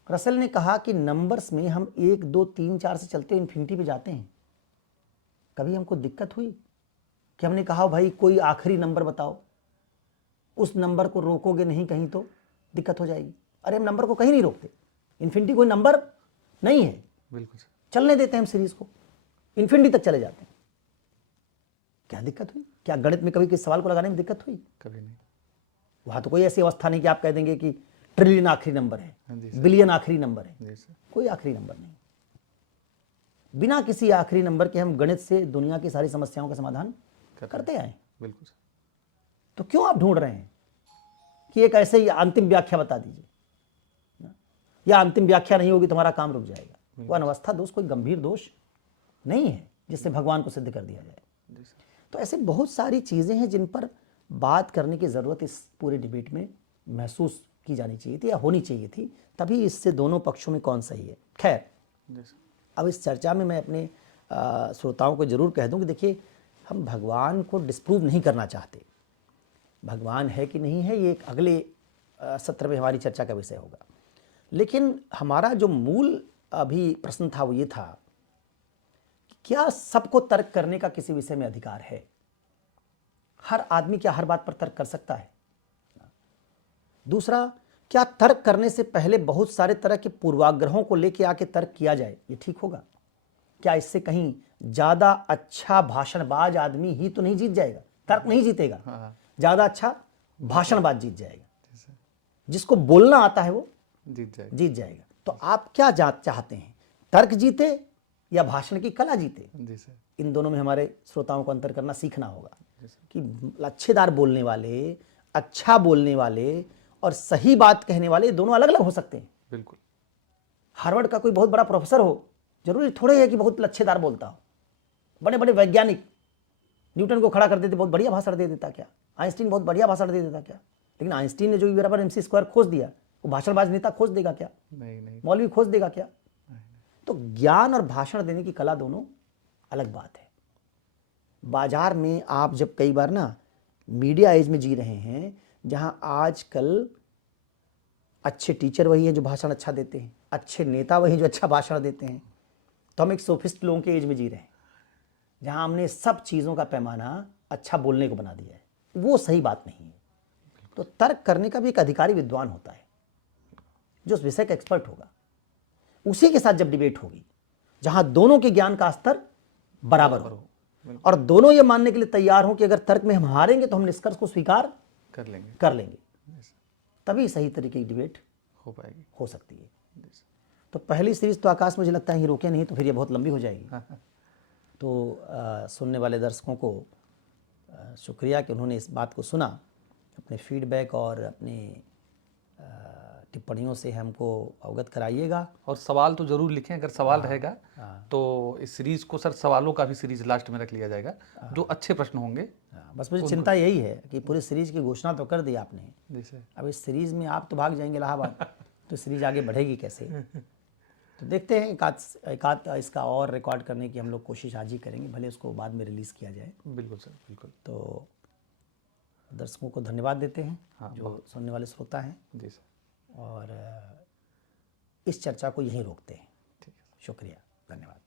रसेल ने कहा कि नंबर्स में हम 1, 2, 3, 4 से चलते इन्फिनिटी पे जाते हैं। कभी हमको दिक्कत हुई कि हमने कहा भाई कोई आखिरी नंबर बताओ, उस नंबर को रोकोगे नहीं कहीं तो दिक्कत हो जाएगी। अरे हम नंबर को कहीं नहीं रोकते, इन्फिनिटी कोई नंबर नहीं है, बिल्कुल चलने देते हैं हम सीरीज को, इन्फिनिटी तक चले जाते हैं। क्या दिक्कत हुई? क्या गणित में कभी किसी सवाल को लगाने में दिक्कत हुई? कभी नहीं। वहां तो कोई ऐसी अवस्था नहीं कि आप कह देंगे कि ट्रिलियन आखिरी नंबर है, बिलियन आखिरी नंबर है, कोई आखिरी नंबर नहीं। बिना किसी आखिरी नंबर के हम गणित से दुनिया की सारी समस्याओं का समाधान करते आए। बिल्कुल। तो क्यों आप ढूंढ रहे हैं कि एक ऐसे ही अंतिम व्याख्या बता दीजिए, या अंतिम व्याख्या नहीं होगी तुम्हारा काम रुक जाएगा। वो अनवस्था दोष कोई गंभीर दोष नहीं है जिससे भगवान को सिद्ध कर दिया जाए। तो ऐसे बहुत सारी चीजें हैं जिन पर बात करने की ज़रूरत इस पूरे डिबेट में महसूस की जानी चाहिए थी या होनी चाहिए थी, तभी इससे दोनों पक्षों में कौन सही है। खैर, जी सर। अब इस चर्चा में मैं अपने श्रोताओं को ज़रूर कह दूं कि देखिए, हम भगवान को डिस्प्रूव नहीं करना चाहते। भगवान है कि नहीं है, ये एक अगले सत्र में हमारी चर्चा का विषय होगा। लेकिन हमारा जो मूल अभी प्रश्न था वो ये था कि क्या सबको तर्क करने का किसी विषय में अधिकार है? हर आदमी क्या हर बात पर तर्क कर सकता है? दूसरा, क्या तर्क करने से पहले बहुत सारे तरह के पूर्वाग्रहों को लेके आके तर्क किया जाए, ये ठीक होगा? क्या इससे कहीं ज़्यादा अच्छा भाषणबाज आदमी ही तो नहीं जीत जाएगा? तर्क नहीं जीतेगा, ज़्यादा अच्छा भाषणबाज जीत जाएगा। जिसको बोलना आता है वो जीत जाएगा। तो आप क्या चाहते हैं, तर्क जीते या भाषण की कला जीते? जी सर। इन दोनों में हमारे श्रोताओं को अंतर करना सीखना होगा कि लच्छेदार बोलने वाले, अच्छा बोलने वाले और सही बात कहने वाले दोनों अलग अलग हो सकते हैं। बिल्कुल। हार्वर्ड का कोई बहुत बड़ा प्रोफेसर हो, जरूरी थोड़े है कि बहुत लच्छेदार बोलता हो। बड़े बड़े वैज्ञानिक न्यूटन को खड़ा कर देते, बहुत बढ़िया भाषण दे देता क्या? आइंस्टीन बहुत बढ़िया भाषण दे देता क्या? लेकिन आइंस्टीन ने जो E=mc² खोज दिया, वो भाषणबाज नेता खोज देगा क्या? नहीं। मौलवी खोज देगा क्या? तो ज्ञान और भाषण देने की कला दोनों अलग बात है। बाजार में आप जब कई बार ना मीडिया एज में जी रहे हैं, जहां आजकल अच्छे टीचर वही हैं जो भाषण अच्छा देते हैं, अच्छे नेता वही जो अच्छा भाषण देते हैं, तो हम एक सोफिस्ट लोगों के एज में जी रहे हैं जहां हमने सब चीज़ों का पैमाना अच्छा बोलने को बना दिया है। वो सही बात नहीं है। तो तर्क करने का भी एक अधिकारी विद्वान होता है जो उस विषय का एक्सपर्ट होगा। उसी के साथ जब डिबेट होगी जहां दोनों के ज्ञान का स्तर बराबर हो और दोनों ये मानने के लिए तैयार हो कि अगर तर्क में हम हारेंगे तो हम निष्कर्ष को स्वीकार कर लेंगे, तभी सही तरीके की डिबेट हो सकती है। तो पहली सीरीज तो आकाश मुझे लगता है ये रोके नहीं, तो फिर ये बहुत लंबी हो जाएगी। तो सुनने वाले दर्शकों को शुक्रिया कि उन्होंने इस बात को सुना, अपने फीडबैक और अपने टिप्पणियों से हमको अवगत कराइएगा। और सवाल तो जरूर लिखें, अगर सवाल रहेगा तो इस सीरीज को सर सवालों का भी सीरीज लास्ट में रख लिया जाएगा, जो अच्छे प्रश्न होंगे। बस मुझे चिंता यही है कि पूरी सीरीज की घोषणा तो कर दी आपने, जी सर। अब इस सीरीज में आप तो भाग जाएंगे इलाहाबाद, तो सीरीज आगे बढ़ेगी कैसे? तो देखते हैं, एक आध इसका और रिकॉर्ड करने की हम लोग कोशिश आज ही करेंगे, भले उसको बाद में रिलीज़ किया जाए। बिल्कुल सर, बिल्कुल। तो दर्शकों को धन्यवाद देते हैं जो सुनने वाले श्रोता हैं। जी सर। और इस चर्चा को यहीं रोकते हैं। ठीक है, शुक्रिया, धन्यवाद।